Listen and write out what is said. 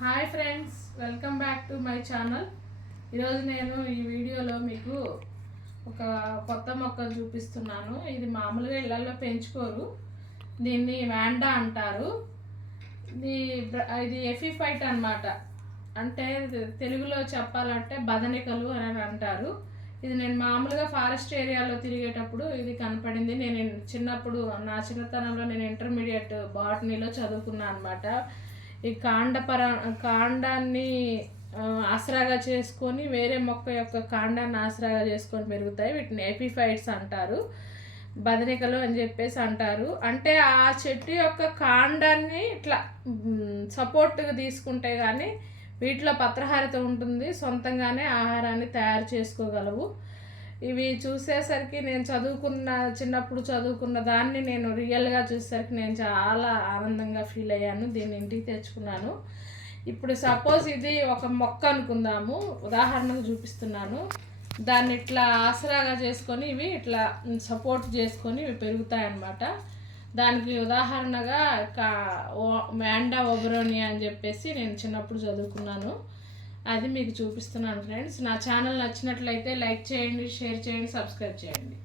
Hi friends, welcome back to my channel. ఈరోజు నేను ఈ వీడియోలో మీకు ఒక కొత్త మొక్క చూపిస్తున్నాను. ఇది మామూలుగా ఇళ్లలో పెంచుకోరు, దీన్ని వ్యాండా అంటారు. ఇది ఎఫిఫైట్ అన్నమాట. అంటే తెలుగులో చెప్పాలంటే బదనికలు అని అంటారు. ఇది నేను మామూలుగా ఫారెస్ట్ ఏరియాలో తిరిగేటప్పుడు ఇది కనపడింది. నేను చిన్నప్పుడు నా చిన్నతనంలో నేను ఇంటర్మీడియట్ బాటనీలో చదువుకున్నాను అనమాట. ఈ కాండాన్ని ఆసరాగా చేసుకొని వేరే మొక్క యొక్క కాండాన్ని ఆసరాగా చేసుకొని పెరుగుతాయి. వీటిని ఎపిఫైట్స్ అంటారు, బదనికలు అని చెప్పేసి అంటారు. అంటే ఆ చెట్టు యొక్క కాండాన్ని ఇట్లా సపోర్ట్గా తీసుకుంటే కానీ వీటిలో పత్రహారిత ఉంటుంది, సొంతంగానే ఆహారాన్ని తయారు చేసుకోగలవు. ఇవి చూసేసరికి నేను చిన్నప్పుడు చదువుకున్న దాన్ని నేను రియల్గా చూసేసరికి నేను చాలా ఆనందంగా ఫీల్ అయ్యాను. దీన్ని ఇంటికి తెచ్చుకున్నాను. ఇప్పుడు సపోజ్ ఇది ఒక మొక్క అనుకుందాము, ఉదాహరణకు చూపిస్తున్నాను. దాన్ని ఇట్లా ఆసరాగా చేసుకొని ఇవి ఇట్లా సపోర్ట్ చేసుకొని ఇవి పెరుగుతాయి అన్నమాట. దానికి ఉదాహరణగా వ్యాండా ఓబరోనియా అని చెప్పేసి నేను చిన్నప్పుడు చదువుకున్నాను. అది మీకు చూపిస్తున్నాను ఫ్రెండ్స్. నా ఛానల్ నచ్చినట్లయితే లైక్ చేయండి, షేర్ చేయండి, సబ్స్క్రైబ్ చేయండి.